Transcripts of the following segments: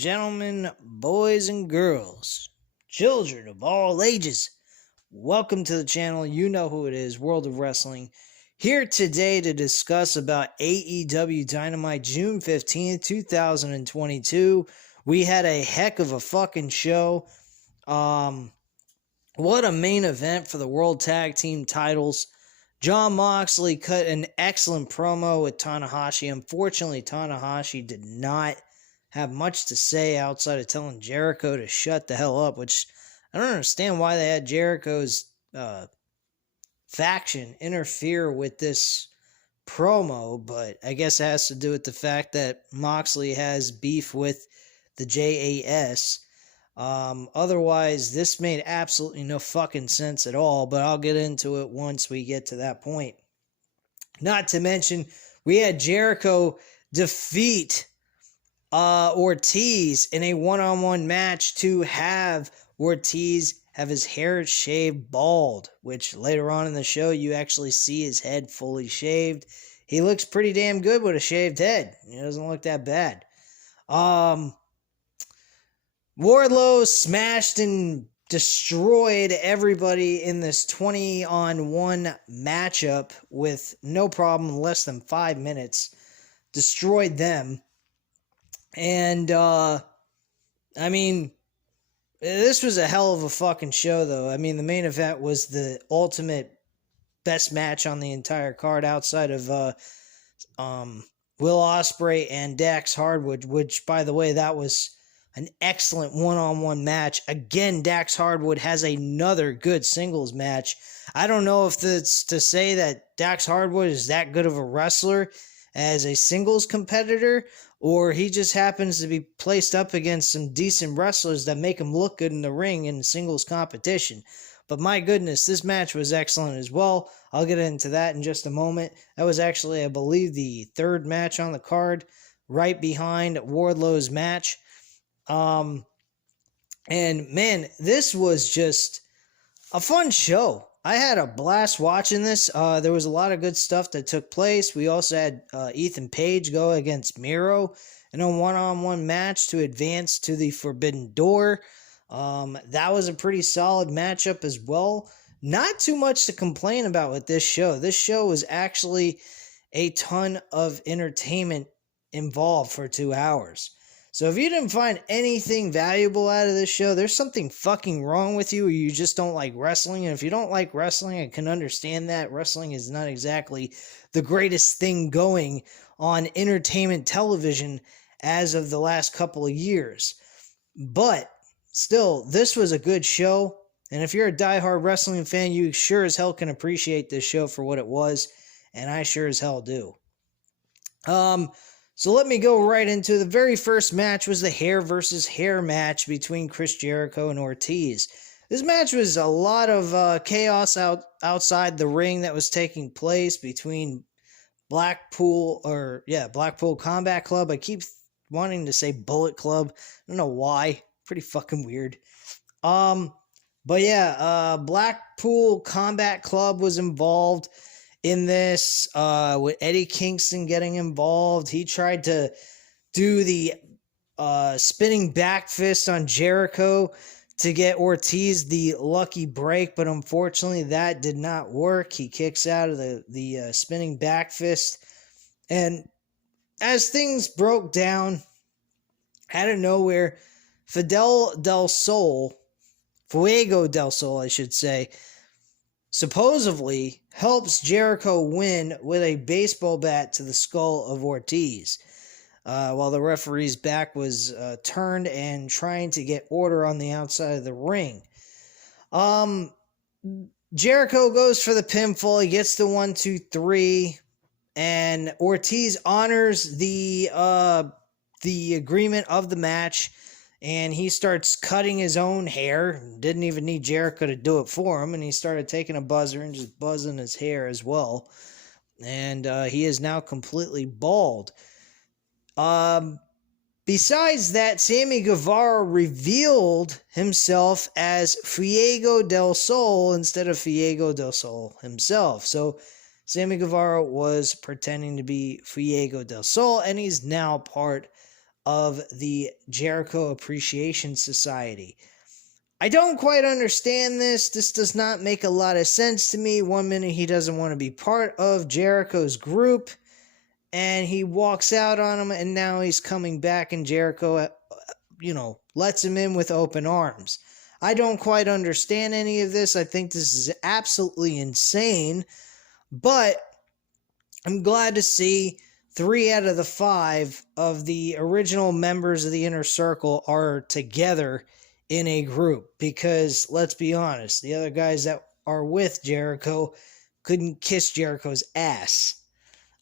gentlemen, boys and girls, children of all ages, welcome to the channel. You know who it is, World of Wrestling. Here today to discuss about AEW Dynamite June 15th, 2022. We had a heck of a fucking show. What a main event for the World Tag Team titles. Jon Moxley cut an excellent promo with Tanahashi. Unfortunately, Tanahashi did not have much to say outside of telling Jericho to shut the hell up, which I don't understand why they had Jericho's faction interfere with this promo, but I guess it has to do with the fact that Moxley has beef with the JAS. Otherwise, this made absolutely no fucking sense at all, but I'll get into it once we get to that point. Not to mention, we had Jericho defeat Ortiz in a one-on-one match to have Ortiz have his hair shaved bald, which later on in the show you actually see his head fully shaved. He looks pretty damn good with a shaved head. He doesn't look that bad. Wardlow smashed and destroyed everybody in this 20-on-1 matchup with no problem, less than 5 minutes. Destroyed them. And, I mean, this was a hell of a fucking show, though. I mean, the main event was the ultimate best match on the entire card outside of, Will Ospreay and Dax Hardwood, which, by the way, that was an excellent one-on-one match. Again, Dax Hardwood has another good singles match. I don't know if it's to say that Dax Hardwood is that good of a wrestler as a singles competitor, or he just happens to be placed up against some decent wrestlers that make him look good in the ring in singles competition. But my goodness, this match was excellent as well. I'll get into that in just a moment. That was actually, I believe, the third match on the card, right behind Wardlow's match. And man, this was just a fun show. I had a blast watching this. There was a lot of good stuff that took place. We also had Ethan Page go against Miro in a one-on-one match to advance to the Forbidden Door. That was a pretty solid matchup as well. Not too much to complain about with this show. This show was actually a ton of entertainment involved for 2 hours. So if you didn't find anything valuable out of this show, there's something fucking wrong with you, or you just don't like wrestling. And if you don't like wrestling, I can understand that. Wrestling is not exactly the greatest thing going on entertainment television as of the last couple of years. But still, this was a good show. And if you're a diehard wrestling fan, you sure as hell can appreciate this show for what it was. And I sure as hell do. So let me go right into the very first match. Was the hair versus hair match between Chris Jericho and Ortiz. This match was a lot of chaos outside the ring that was taking place between Blackpool Combat Club. I keep wanting to say Bullet Club. I don't know why. Pretty fucking weird. But yeah, Blackpool Combat Club was involved in this, with Eddie Kingston getting involved. He tried to do the spinning back fist on Jericho to get Ortiz the lucky break, but unfortunately that did not work. He kicks out of the spinning back fist. And as things broke down, out of nowhere, Fuego del Sol, I should say, supposedly helps Jericho win with a baseball bat to the skull of Ortiz, while the referee's back was turned and trying to get order on the outside of the ring. Jericho goes for the pinfall. He gets the 1, 2, 3, and Ortiz honors the agreement of the match. And he starts cutting his own hair. Didn't even need Jericho to do it for him. And he started taking a buzzer and just buzzing his hair as well. And he is now completely bald. Besides that, Sammy Guevara revealed himself as Fuego del Sol instead of Fuego del Sol himself. So Sammy Guevara was pretending to be Fuego del Sol. And he's now part of the Jericho Appreciation Society. I don't quite understand this. This does not make a lot of sense to me. One minute he doesn't want to be part of Jericho's group, and he walks out on him, and now he's coming back, and Jericho, lets him in with open arms. I don't quite understand any of this. I think this is absolutely insane, but I'm glad to see 3 out of the 5 of the original members of the Inner Circle are together in a group, because let's be honest, the other guys that are with Jericho couldn't kiss Jericho's ass.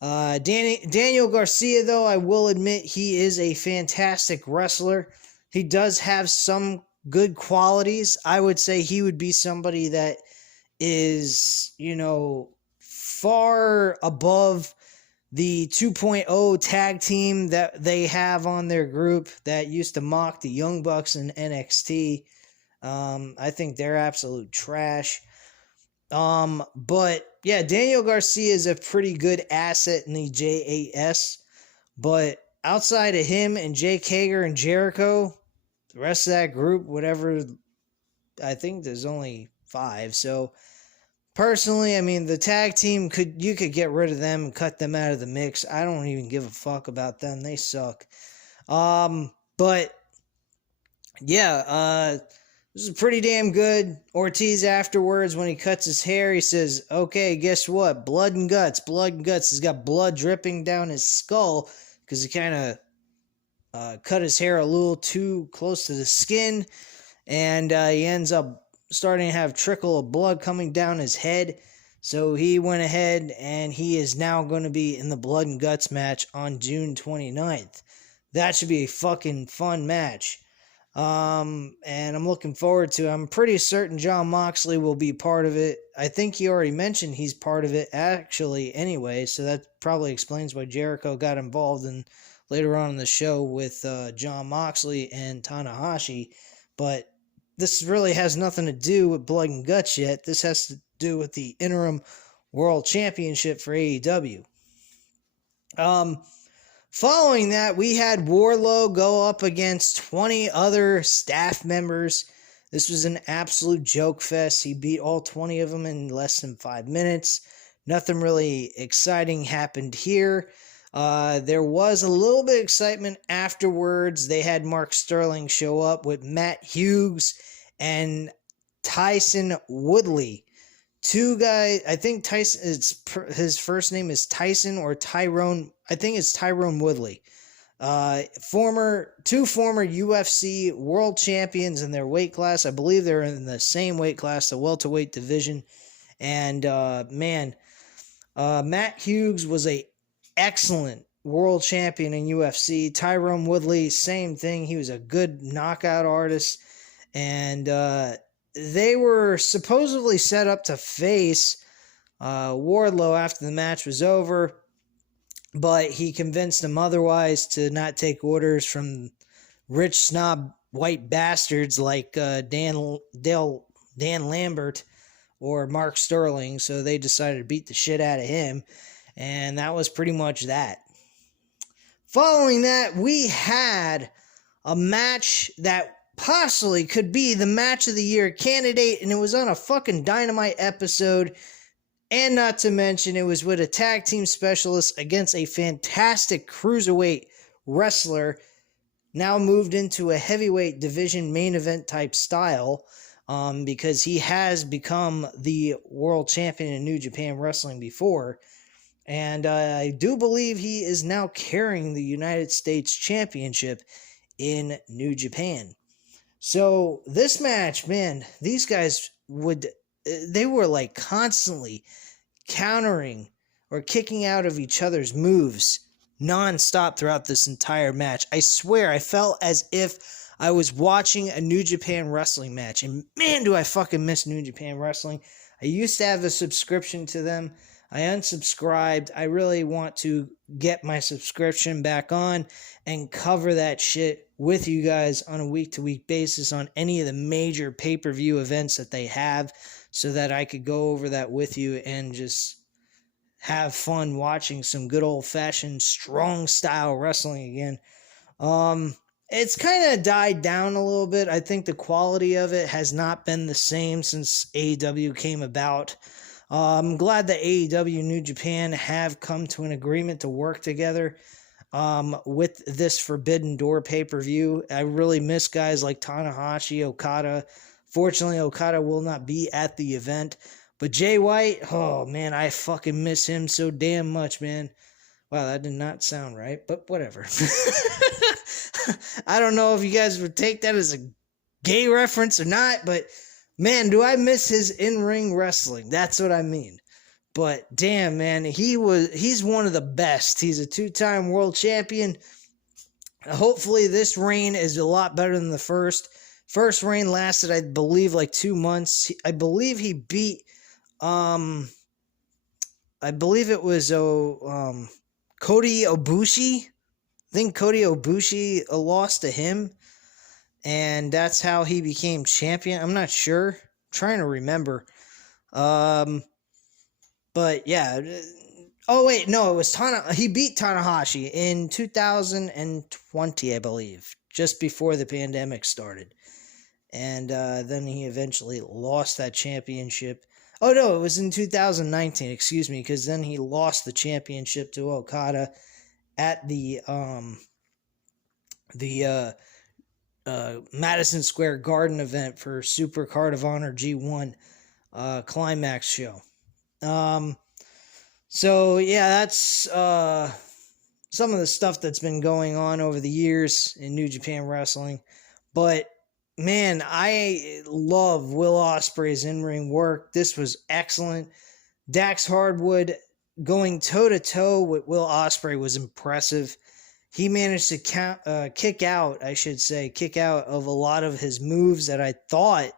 Daniel Garcia, though, I will admit he is a fantastic wrestler. He does have some good qualities. I would say he would be somebody that is, far above the 2.0 tag team that they have on their group that used to mock the Young Bucks in NXT. I think they're absolute trash. But yeah, Daniel Garcia is a pretty good asset in the JAS. But outside of him and Jake Hager and Jericho, the rest of that group, whatever, I think there's only 5. So personally, I mean, the tag team, you could get rid of them and cut them out of the mix. I don't even give a fuck about them. They suck. But yeah, this is pretty damn good. Ortiz afterwards, when he cuts his hair, he says, okay, guess what? Blood and guts. Blood and guts. He's got blood dripping down his skull because he kind of cut his hair a little too close to the skin. And he ends up starting to have trickle of blood coming down his head. So he went ahead and he is now going to be in the Blood and Guts match on June 29th. That should be a fucking fun match. And I'm looking forward to it. I'm pretty certain Jon Moxley will be part of it. I think he already mentioned he's part of it actually anyway, so that probably explains why Jericho got involved in later on in the show with Jon Moxley and Tanahashi. But this really has nothing to do with Blood and Guts yet. This has to do with the interim world championship for AEW. Following that, we had Wardlow go up against 20 other staff members. This was an absolute joke fest. He beat all 20 of them in less than 5 minutes. Nothing really exciting happened here. There was a little bit of excitement afterwards. They had Mark Sterling show up with Matt Hughes and Tyson Woodley. 2 guys, I think Tyson, his first name is Tyson or Tyrone. I think it's Tyrone Woodley. 2 former UFC world champions in their weight class. I believe they're in the same weight class, the welterweight division. And Matt Hughes was a excellent world champion in UFC. Tyrone Woodley, same thing. He was a good knockout artist. And they were supposedly set up to face Wardlow after the match was over, but he convinced them otherwise, to not take orders from rich snob white bastards like Dan Lambert or Mark Sterling, so they decided to beat the shit out of him, and that was pretty much that. Following that, we had a match that possibly could be the match of the year candidate, and it was on a fucking Dynamite episode, and not to mention it was with a tag team specialist against a fantastic cruiserweight wrestler, now moved into a heavyweight division main event type style, because he has become the world champion in New Japan Wrestling before, and I do believe he is now carrying the United States Championship in New Japan. So this match, man, these guys they were like constantly countering or kicking out of each other's moves nonstop throughout this entire match. I swear, I felt as if I was watching a New Japan Wrestling match. And man, do I fucking miss New Japan Wrestling. I used to have a subscription to them. I unsubscribed. I really want to get my subscription back on and cover that shit with you guys on a week-to-week basis on any of the major pay-per-view events that they have, so that I could go over that with you and just have fun watching some good old-fashioned strong-style wrestling again. It's kind of died down a little bit. I think the quality of it has not been the same since AEW came about. I'm glad that AEW and New Japan have come to an agreement to work together with this Forbidden Door pay-per-view. I really miss guys like Tanahashi, Okada. Fortunately, Okada will not be at the event. But Jay White, oh man, I fucking miss him so damn much, man. Wow, that did not sound right, but whatever. I don't know if you guys would take that as a gay reference or not, but man, do I miss his in-ring wrestling. That's what I mean. But damn, man, he's one of the best. He's a 2-time world champion. Hopefully this reign is a lot better than the first. First reign lasted, I believe, like 2 months. I believe he beat I believe it was Kota Ibushi. I think Kota Ibushi lost to him, and that's how he became champion. I'm not sure. I'm trying to remember. But yeah. Oh wait, no, it was he beat Tanahashi in 2020, I believe, just before the pandemic started. And then he eventually lost that championship. Oh no, it was in 2019, excuse me, because then he lost the championship to Okada at the Madison Square Garden event for Super Card of Honor G1 Climax show. So yeah, that's some of the stuff that's been going on over the years in New Japan Wrestling. But man, I love Will Ospreay's in-ring work. This was excellent. Dax Hardwood going toe-to-toe with Will Ospreay was impressive. He managed to kick out of a lot of his moves that I thought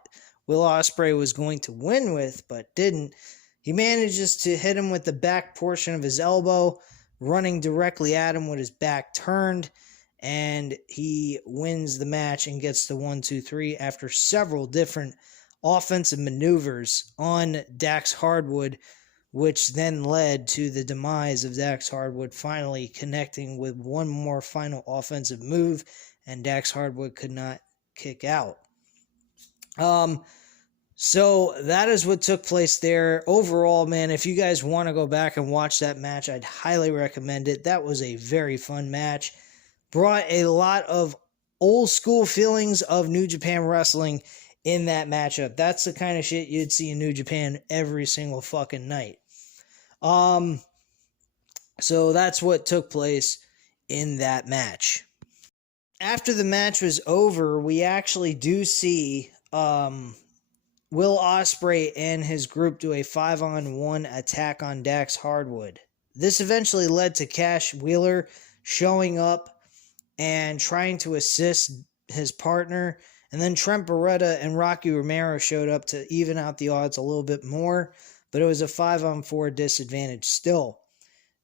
Will Ospreay was going to win with, but didn't. He manages to hit him with the back portion of his elbow, running directly at him with his back turned, and he wins the match and gets the 1-2-3 after several different offensive maneuvers on Dax Hardwood, which then led to the demise of Dax Hardwood finally connecting with one more final offensive move, and Dax Hardwood could not kick out. So that is what took place there. Overall, man, if you guys want to go back and watch that match, I'd highly recommend it. That was a very fun match. Brought a lot of old school feelings of New Japan Wrestling in that matchup. That's the kind of shit you'd see in New Japan every single fucking night. So that's what took place in that match. After the match was over, we actually do see Will Ospreay and his group do a 5-on-1 attack on Dax Hardwood. This eventually led to Cash Wheeler showing up and trying to assist his partner, and then Trent Beretta and Rocky Romero showed up to even out the odds a little bit more, but it was a 5-on-4 disadvantage still.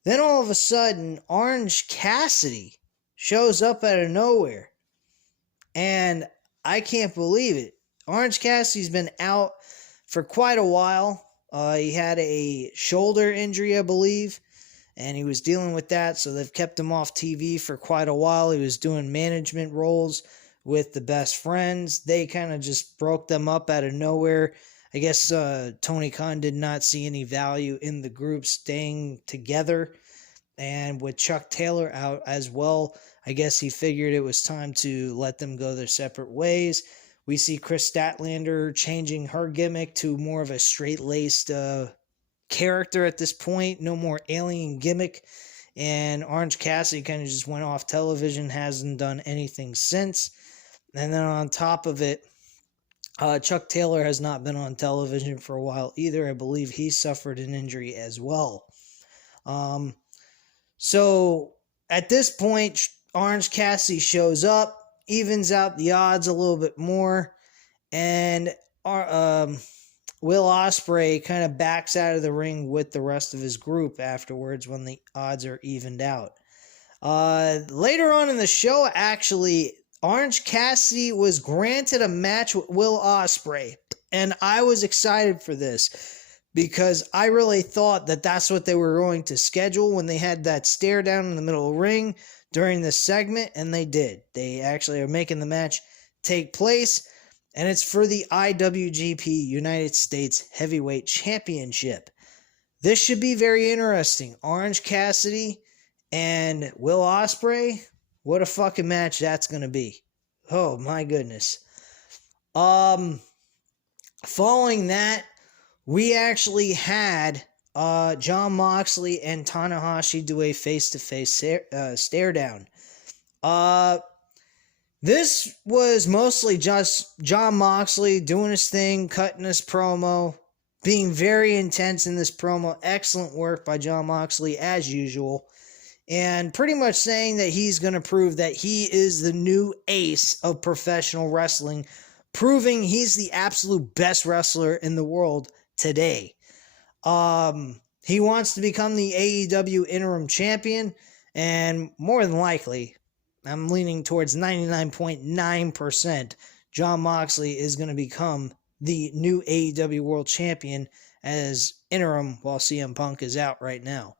Then all of a sudden, Orange Cassidy shows up out of nowhere, and I can't believe it. Orange Cassidy's been out for quite a while. He had a shoulder injury, I believe, and he was dealing with that, so they've kept him off TV for quite a while. He was doing management roles with the Best Friends. They kind of just broke them up out of nowhere. I guess Tony Khan did not see any value in the group staying together, and with Chuck Taylor out as well, I guess he figured it was time to let them go their separate ways. We see Chris Statlander changing her gimmick to more of a straight-laced character at this point. No more alien gimmick. And Orange Cassidy kind of just went off television, hasn't done anything since. And then on top of it, Chuck Taylor has not been on television for a while either. I believe he suffered an injury as well. So at this point, Orange Cassidy shows up, evens out the odds a little bit more, and Will Ospreay kind of backs out of the ring with the rest of his group afterwards when the odds are evened out. Later on in the show, actually, Orange Cassidy was granted a match with Will Ospreay, and I was excited for this because I really thought that that's what they were going to schedule when they had that stare down in the middle of the ring during this segment, and they did. They actually are making the match take place, and it's for the IWGP United States Heavyweight Championship. This should be very interesting. Orange Cassidy and Will Ospreay, what a fucking match that's going to be. Oh my goodness. Following that, we actually had Jon Moxley and Tanahashi do a face-to-face stare down. This was mostly just Jon Moxley doing his thing, cutting his promo, being very intense in this promo. Excellent work by Jon Moxley, as usual. And pretty much saying that he's going to prove that he is the new ace of professional wrestling, proving he's the absolute best wrestler in the world today. He wants to become the AEW interim champion, and more than likely, I'm leaning towards 99.9%, Jon Moxley is going to become the new AEW world champion as interim while CM Punk is out right now.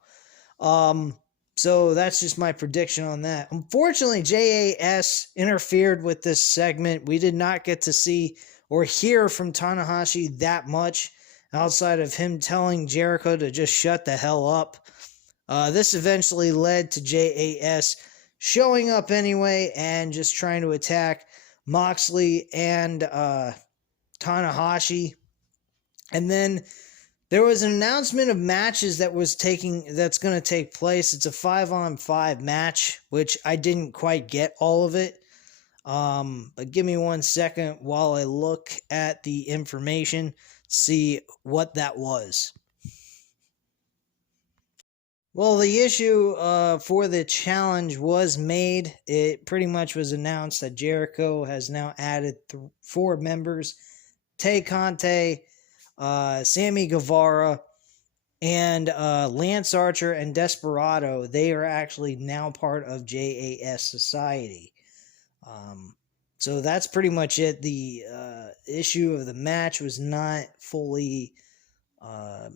So that's just my prediction on that. Unfortunately, JAS interfered with this segment. We did not get to see or hear from Tanahashi that much outside of him telling Jericho to just shut the hell up. This eventually led to JAS showing up anyway and just trying to attack Moxley and Tanahashi. And then there was an announcement of matches that's going to take place. It's a 5-on-5 match, which I didn't quite get all of it. But give me 1 second while I look at the information, see what that was. Well, the issue for the challenge was made. It pretty much was announced that Jericho has now added 4 members: Tay Conte, Sammy Guevara, and Lance Archer and Desperado. They are actually now part of JAS Society. So that's pretty much it. The issue of the match was not fully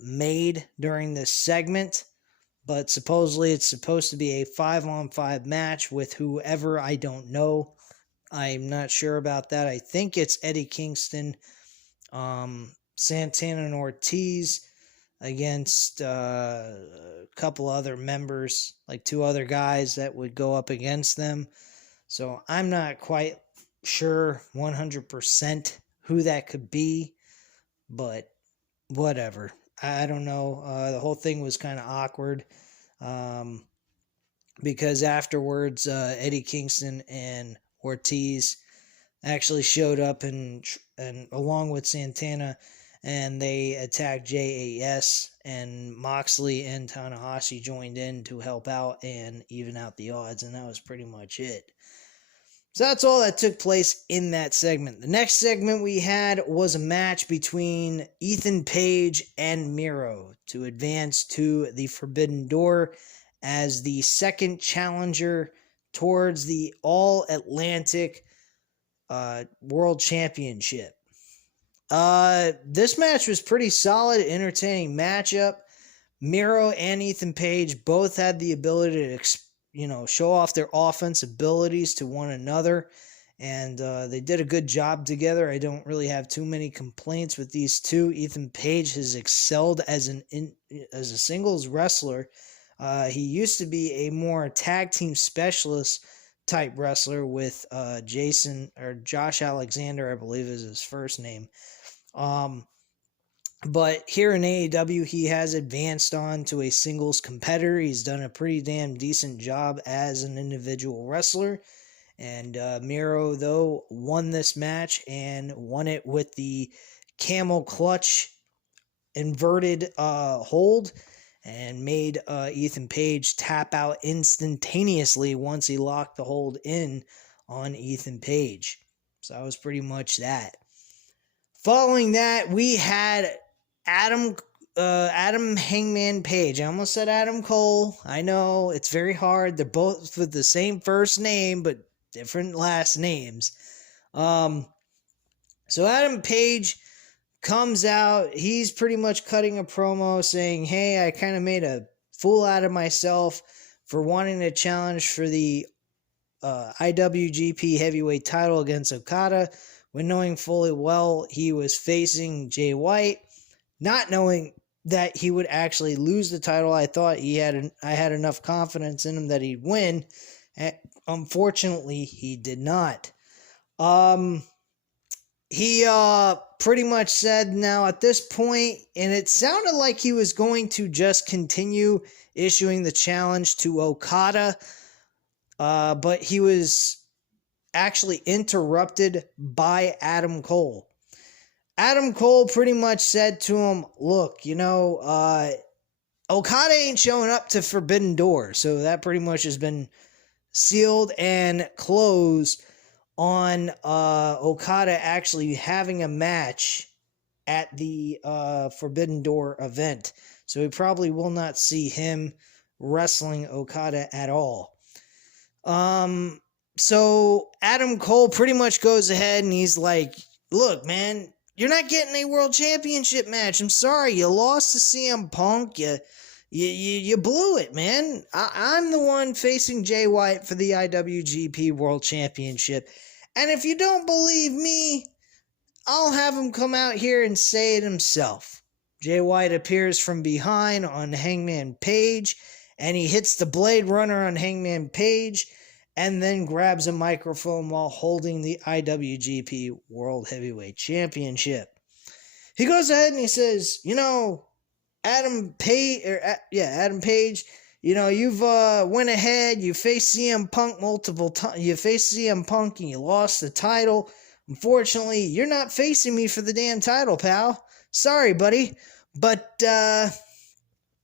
made during this segment, but supposedly it's supposed to be a 5-on-5 match with whoever, I don't know. I'm not sure about that. I think it's Eddie Kingston, Santana and Ortiz against a couple other members, like 2 other guys that would go up against them. So I'm not quite sure 100% who that could be, but whatever. I don't know. The whole thing was kind of awkward because afterwards Eddie Kingston and Ortiz actually showed up and along with Santana, and they attacked JAS, and Moxley and Tanahashi joined in to help out and even out the odds, and that was pretty much it. So that's all that took place in that segment. The next segment we had was a match between Ethan Page and Miro to advance to the Forbidden Door as the second challenger towards the All-Atlantic World Championship. This match was pretty solid, entertaining matchup. Miro and Ethan Page both had the ability to show off their offense abilities to one another, and they did a good job together. I don't really have too many complaints with these two. Ethan Page has excelled as a singles wrestler. He used to be a more tag team specialist type wrestler with Josh Alexander, I believe is his first name. But here in AEW, he has advanced on to a singles competitor. He's done a pretty damn decent job as an individual wrestler. And Miro, though, won this match and won it with the camel clutch inverted hold and made Ethan Page tap out instantaneously once he locked the hold in on Ethan Page. So that was pretty much that. Following that, we had Adam Hangman Page. I almost said Adam Cole. I know, it's very hard. They're both with the same first name, but different last names. So Adam Page comes out. He's pretty much cutting a promo saying, hey, I kind of made a fool out of myself for wanting to challenge for the IWGP Heavyweight title against Okada, when knowing fully well he was facing Jay White, not knowing that he would actually lose the title. I thought I had enough confidence in him that he'd win. And unfortunately, he did not. He pretty much said now at this point, and it sounded like he was going to just continue issuing the challenge to Okada, but he was actually interrupted by Adam Cole. Adam Cole pretty much said to him, look, Okada ain't showing up to Forbidden Door, so that pretty much has been sealed and closed on Okada actually having a match at the Forbidden Door event. So we probably will not see him wrestling Okada at all. So Adam Cole pretty much goes ahead and he's like, look, man, you're not getting a world championship match. I'm sorry, you lost to CM Punk. You blew it, man. I'm the one facing Jay White for the IWGP World Championship. And if you don't believe me, I'll have him come out here and say it himself. Jay White appears from behind on Hangman Page, and he hits the Blade Runner on Hangman Page, and then grabs a microphone while holding the IWGP World Heavyweight Championship. He goes ahead and he says, Adam Page, you've went ahead, you faced CM Punk multiple times, you faced CM Punk and you lost the title. Unfortunately, you're not facing me for the damn title, pal. Sorry, buddy. But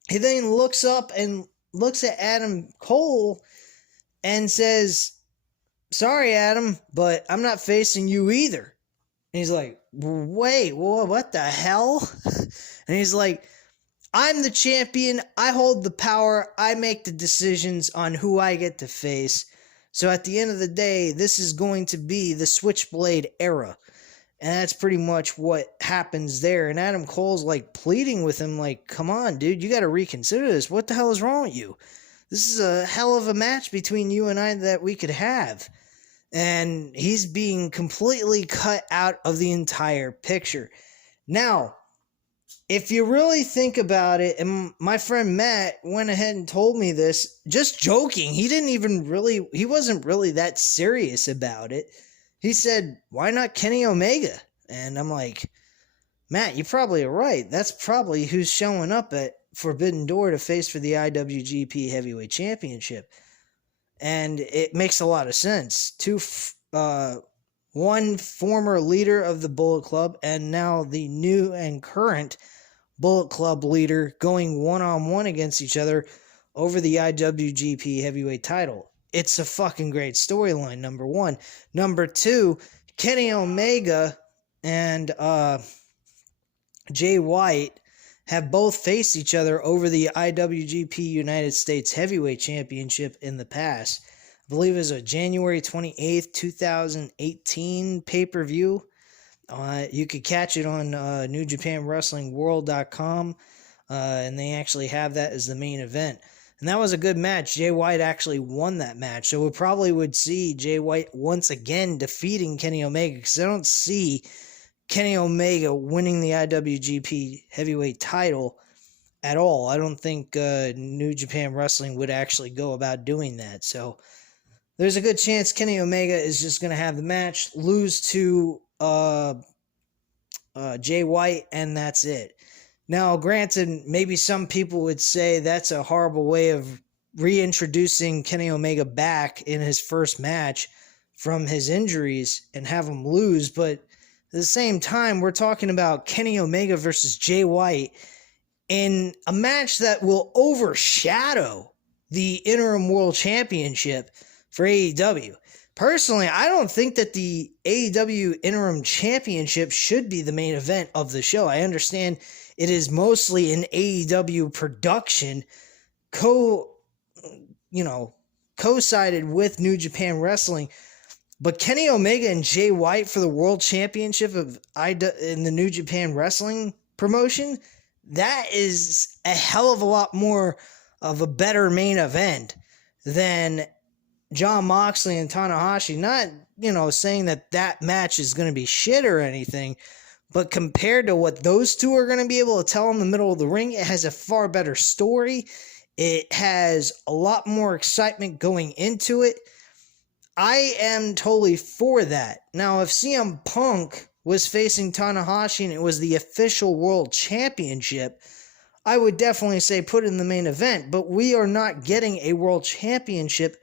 he then looks up and looks at Adam Cole and says, sorry, Adam, but I'm not facing you either. And he's like, wait, what the hell? And he's like, I'm the champion. I hold the power. I make the decisions on who I get to face. So at the end of the day, this is going to be the Switchblade era. And that's pretty much what happens there. And Adam Cole's like pleading with him, like, come on, dude, you got to reconsider this. What the hell is wrong with you? This is a hell of a match between you and I that we could have. And he's being completely cut out of the entire picture. Now, if you really think about it, and my friend Matt went ahead and told me this, just joking, he wasn't really that serious about it. He said, why not Kenny Omega? And I'm like, Matt, you probably are right. That's probably who's showing up at Forbidden Door to face for the IWGP Heavyweight Championship. And it makes a lot of sense. One former leader of the Bullet Club and now the new and current Bullet Club leader going one-on-one against each other over the IWGP Heavyweight title. It's a fucking great storyline, number one. Number two, Kenny Omega and Jay White have both faced each other over the IWGP United States Heavyweight Championship in the past. I believe it was a January 28th, 2018 pay-per-view. You could catch it on NewJapanWrestlingWorld.com, and they actually have that as the main event. And that was a good match. Jay White actually won that match. So we probably would see Jay White once again defeating Kenny Omega, because I don't see Kenny Omega winning the IWGP Heavyweight title at all. I don't think New Japan Wrestling would actually go about doing that. So there's a good chance Kenny Omega is just going to have the match, lose to Jay White, and that's it. Now, granted, maybe some people would say that's a horrible way of reintroducing Kenny Omega back in his first match from his injuries and have him lose, but at the same time, we're talking about Kenny Omega versus Jay White in a match that will overshadow the interim world championship for AEW. Personally, I don't think that the AEW interim championship should be the main event of the show. I understand it is mostly an AEW production, co-sided with New Japan Wrestling. But Kenny Omega and Jay White for the World Championship in the New Japan Wrestling promotion, that is a hell of a lot more of a better main event than Jon Moxley and Tanahashi. Not, saying that match is going to be shit or anything, but compared to what those two are going to be able to tell in the middle of the ring, it has a far better story. It has a lot more excitement going into it. I am totally for that. Now, if CM Punk was facing Tanahashi and it was the official world championship, I would definitely say put it in the main event. But we are not getting a world championship,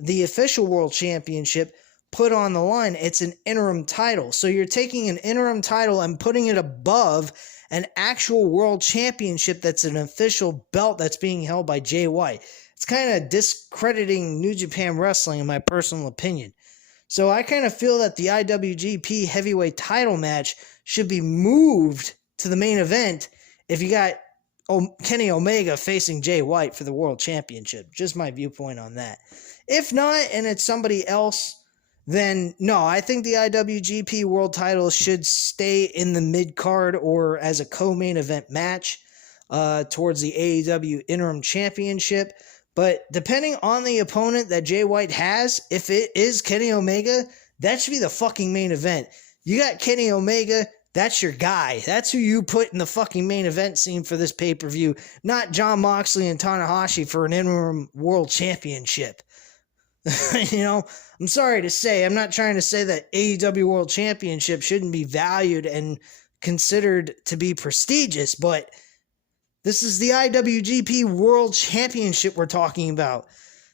the official world championship, put on the line. It's an interim title. So you're taking an interim title and putting it above an actual world championship that's an official belt that's being held by Jay White. It's kind of discrediting New Japan Wrestling, in my personal opinion. So I kind of feel that the IWGP Heavyweight title match should be moved to the main event if you got Kenny Omega facing Jay White for the World Championship. Just my viewpoint on that. If not, and it's somebody else, then no, I think the IWGP World title should stay in the mid-card or as a co-main event match towards the AEW Interim Championship. But depending on the opponent that Jay White has, if it is Kenny Omega, that should be the fucking main event. You got Kenny Omega, that's your guy. That's who you put in the fucking main event scene for this pay-per-view, not Jon Moxley and Tanahashi for an interim world championship. I'm sorry to say, I'm not trying to say that AEW World Championship shouldn't be valued and considered to be prestigious, but this is the IWGP World Championship we're talking about.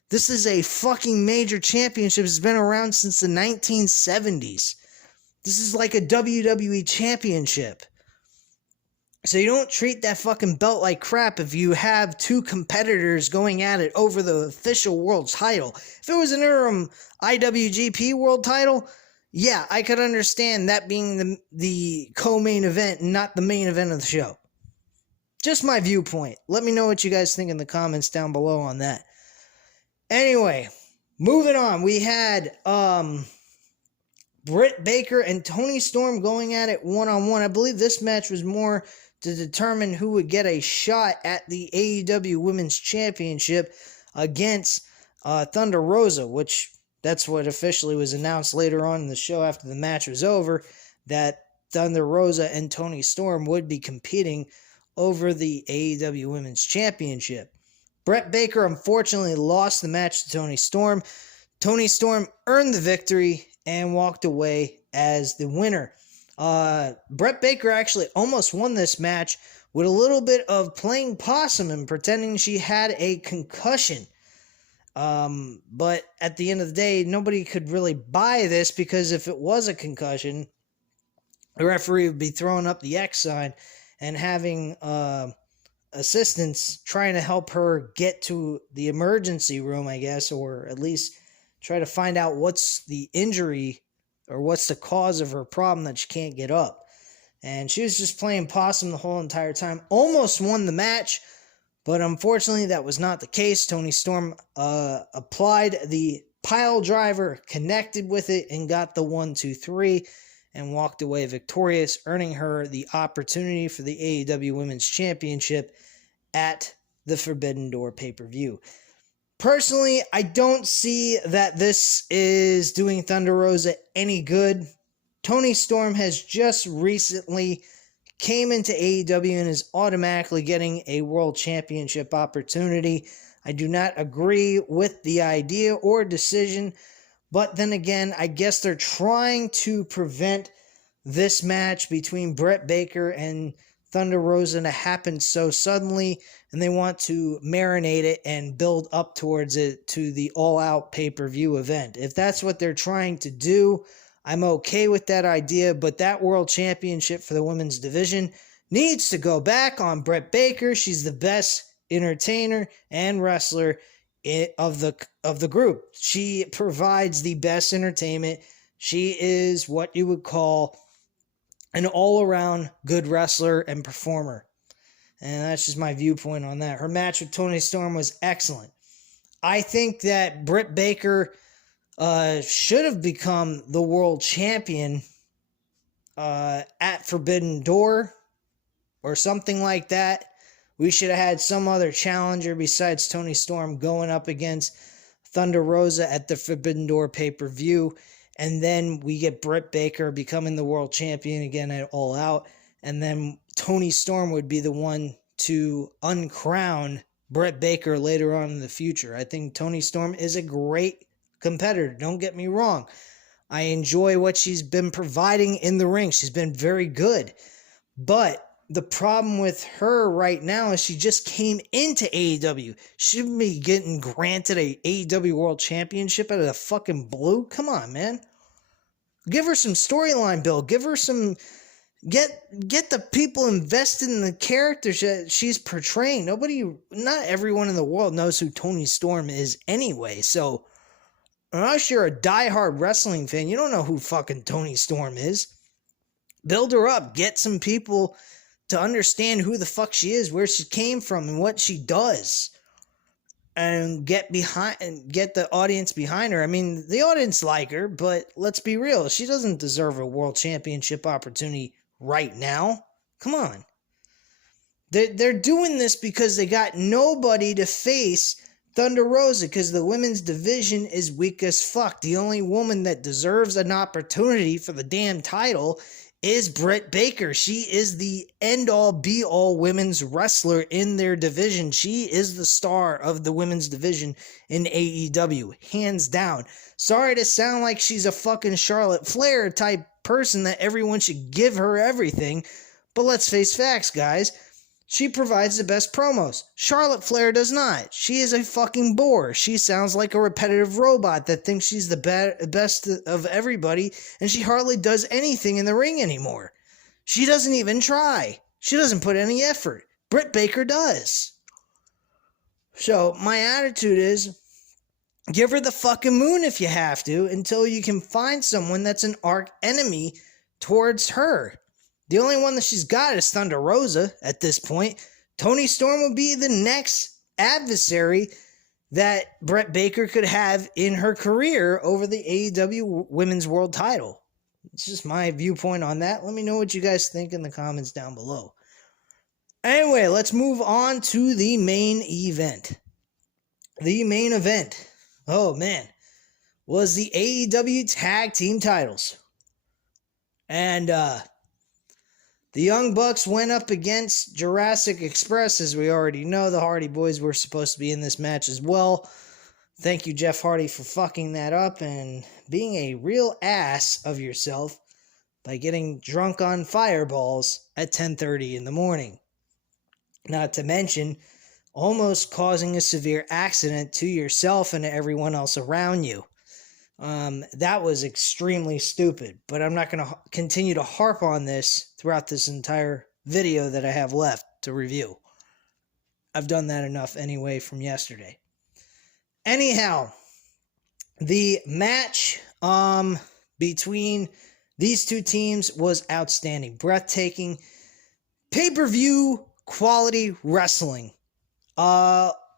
This is a fucking major championship. It's been around since the 1970s. This is like a WWE championship. So you don't treat that fucking belt like crap if you have two competitors going at it over the official world title. If it was an interim IWGP world title, yeah, I could understand that being the co-main event and not the main event of the show. Just my viewpoint. Let me know what you guys think in the comments down below on that. Anyway, moving on. We had Britt Baker and Toni Storm going at it one-on-one. I believe this match was more to determine who would get a shot at the AEW Women's Championship against Thunder Rosa, which that's what officially was announced later on in the show after the match was over, that Thunder Rosa and Toni Storm would be competing over the AEW Women's Championship. Britt Baker unfortunately lost the match to Toni Storm. Toni Storm earned the victory and walked away as the winner. Britt Baker actually almost won this match with a little bit of playing possum and pretending she had a concussion. But at the end of the day, nobody could really buy this because if it was a concussion, the referee would be throwing up the X sign and having assistants trying to help her get to the emergency room, I guess, or at least try to find out what's the injury or what's the cause of her problem that she can't get up. And she was just playing possum the whole entire time. Almost won the match, but unfortunately that was not the case. Toni Storm applied the pile driver, connected with it, and got the 1-2-3. And walked away victorious, earning her the opportunity for the AEW Women's Championship at the Forbidden Door pay-per-view. Personally, I don't see that this is doing Thunder Rosa any good. Toni Storm has just recently came into AEW and is automatically getting a World Championship opportunity. I do not agree with the idea or decision. But then again, I guess they're trying to prevent this match between Britt Baker and Thunder Rosa to happen so suddenly, and they want to marinate it and build up towards it to the all-out pay-per-view event. If that's what they're trying to do, I'm okay with that idea, but that World Championship for the women's division needs to go back on Britt Baker. She's the best entertainer and wrestler of the group. She provides the best entertainment. She is what you would call an all-around good wrestler and performer. And that's just my viewpoint on that. Her match with Toni Storm was excellent. I think that Britt Baker should have become the world champion at Forbidden Door or something like that. We should have had some other challenger besides Toni Storm going up against Thunder Rosa at the Forbidden Door pay-per-view. And then we get Britt Baker becoming the world champion again at All Out. And then Toni Storm would be the one to uncrown Britt Baker later on in the future. I think Toni Storm is a great competitor. Don't get me wrong. I enjoy what she's been providing in the ring. She's been very good. But the problem with her right now is she just came into AEW. She shouldn't be getting granted a AEW World Championship out of the fucking blue. Come on, man. Give her some storyline build. Give her some... Get the people invested in the characters that she's portraying. Not everyone in the world knows who Toni Storm is anyway. So, unless you're a diehard wrestling fan, you don't know who fucking Toni Storm is. Build her up. Get some people to understand who the fuck she is, where she came from, and what she does. And get the audience behind her. I mean, the audience like her, but let's be real. She doesn't deserve a world championship opportunity right now. Come on. They're doing this because they got nobody to face Thunder Rosa because the women's division is weak as fuck. The only woman that deserves an opportunity for the damn title is Britt Baker. She is the end-all, be-all women's wrestler in their division. She is the star of the women's division in AEW, hands down. Sorry to sound like she's a fucking Charlotte Flair type person that everyone should give her everything, but let's face facts, guys. She provides the best promos. Charlotte Flair does not. She is a fucking bore. She sounds like a repetitive robot that thinks she's the best of everybody, and she hardly does anything in the ring anymore. She doesn't even try. She doesn't put any effort. Britt Baker does. So, my attitude is, give her the fucking moon if you have to, until you can find someone that's an arch enemy towards her. The only one that she's got is Thunder Rosa at this point. Toni Storm will be the next adversary that Britt Baker could have in her career over the AEW Women's World title. It's just my viewpoint on that. Let me know what you guys think in the comments down below. Anyway, let's move on to the main event. The main event, oh man, was the AEW Tag Team titles. And, the Young Bucks went up against Jurassic Express. As we already know, the Hardy Boys were supposed to be in this match as well. Thank you, Jeff Hardy, for fucking that up and being a real ass of yourself by getting drunk on fireballs at 10:30 in the morning. Not to mention, almost causing a severe accident to yourself and everyone else around you. That was extremely stupid, but I'm not going to continue to harp on this throughout this entire video that I have left to review. I've done that enough anyway from yesterday. Anyhow, the match between these two teams was outstanding, breathtaking, pay-per-view quality wrestling.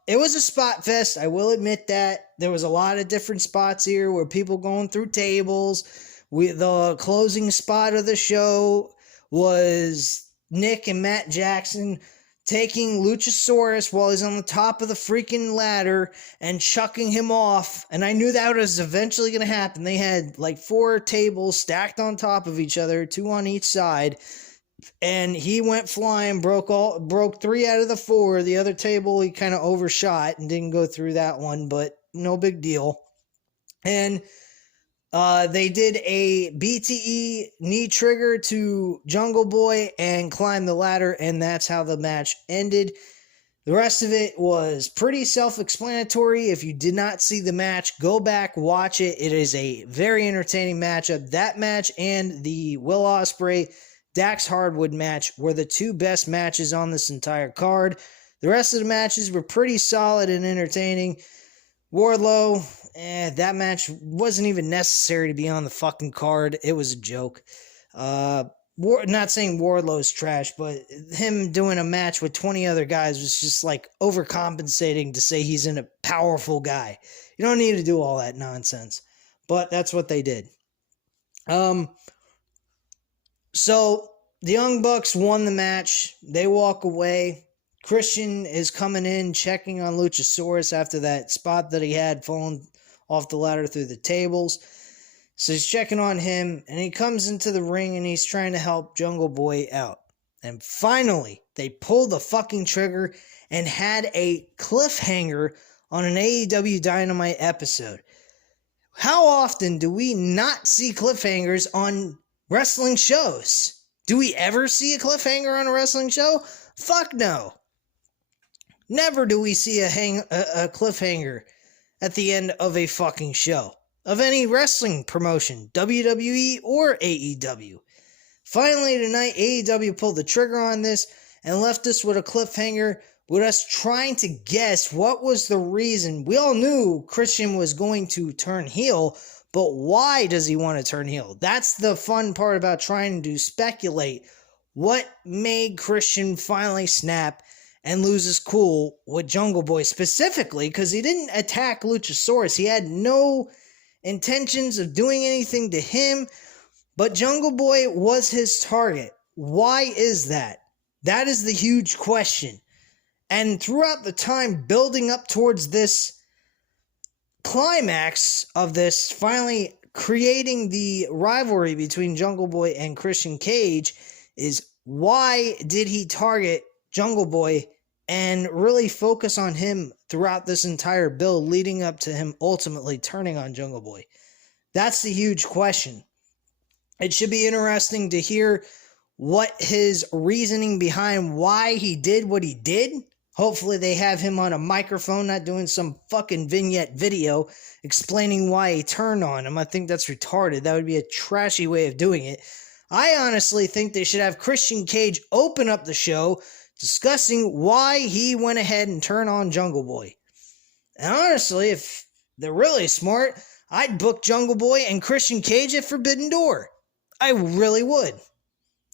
It was a spot fest, I will admit that. There was a lot of different spots here where people going through tables. The closing spot of the show was Nick and Matt Jackson taking Luchasaurus while he's on the top of the freaking ladder and chucking him off. And I knew that was eventually going to happen. They had like 4 tables stacked on top of each other, 2 on each side. And he went flying, broke 3 out of the 4. The other table he kind of overshot and didn't go through that one, but no big deal. And they did a BTE knee trigger to Jungle Boy and climbed the ladder, and that's how the match ended. The rest of it was pretty self-explanatory. If you did not see the match, go back, watch it. It is a very entertaining matchup. That match and the Will Ospreay Dax Hardwood match were the 2 best matches on this entire card. The rest of the matches were pretty solid and entertaining. Wardlow, that match wasn't even necessary to be on the fucking card. It was a joke. Not saying Wardlow's trash, but him doing a match with 20 other guys was just like overcompensating to say he's a powerful guy. You don't need to do all that nonsense. but that's what they did. So the Young Bucks won the match. They walk away. Christian is coming in, checking on Luchasaurus after that spot that he had fallen off the ladder through the tables. So he's checking on him, and he comes into the ring, and he's trying to help Jungle Boy out. And finally, they pulled the fucking trigger and had a cliffhanger on an AEW Dynamite episode. How often do we not see cliffhangers on wrestling shows? Do we ever see a cliffhanger on a wrestling show? Fuck no. Never do we see a cliffhanger at the end of a fucking show. Of any wrestling promotion, WWE or AEW. Finally tonight, AEW pulled the trigger on this and left us with a cliffhanger with us trying to guess what was the reason. We all knew Christian was going to turn heel, but why does he want to turn heel? That's the fun part about trying to speculate what made Christian finally snap and lose his cool with Jungle Boy specifically, because he didn't attack Luchasaurus. He had no intentions of doing anything to him, but Jungle Boy was his target. Why is that? That is the huge question. And throughout the time building up towards this climax of this, finally creating the rivalry between Jungle Boy and Christian Cage, is why did he target Jungle Boy and really focus on him throughout this entire build leading up to him ultimately turning on Jungle Boy? That's the huge question. It should be interesting to hear what his reasoning behind why he did what he did. Hopefully they have him on a microphone, not doing some fucking vignette video explaining why he turned on him. I think that's retarded. That would be a trashy way of doing it. I honestly think they should have Christian Cage open up the show discussing why he went ahead and turned on Jungle Boy. And honestly, if they're really smart, I'd book Jungle Boy and Christian Cage at Forbidden Door. I really would.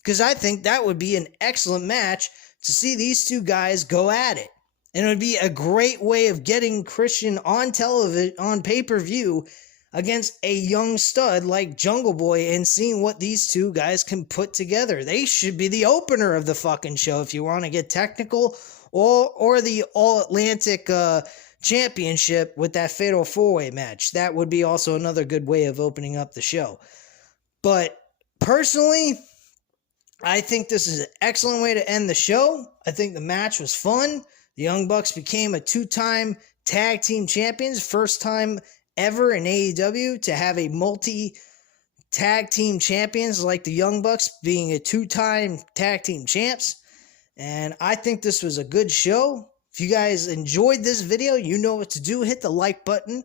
Because I think that would be an excellent match to see these two guys go at it. And it would be a great way of getting Christian on television, on pay-per-view, against a young stud like Jungle Boy and seeing what these two guys can put together. They should be the opener of the fucking show if you want to get technical, or the All-Atlantic Championship with that Fatal 4-Way match. That would be also another good way of opening up the show. But personally, I think this is an excellent way to end the show. I think the match was fun. The Young Bucks became a 2-time tag team champions. First time ever in AEW to have a multi-tag team champions like the Young Bucks being a 2-time tag team champs. And I think this was a good show. If you guys enjoyed this video, you know what to do. Hit the like button.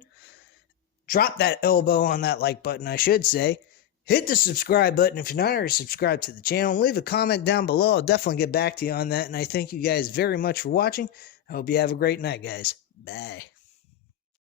Drop that elbow on that like button, I should say. Hit the subscribe button if you're not already subscribed to the channel. Leave a comment down below. I'll definitely get back to you on that. And I thank you guys very much for watching. I hope you have a great night, guys. Bye.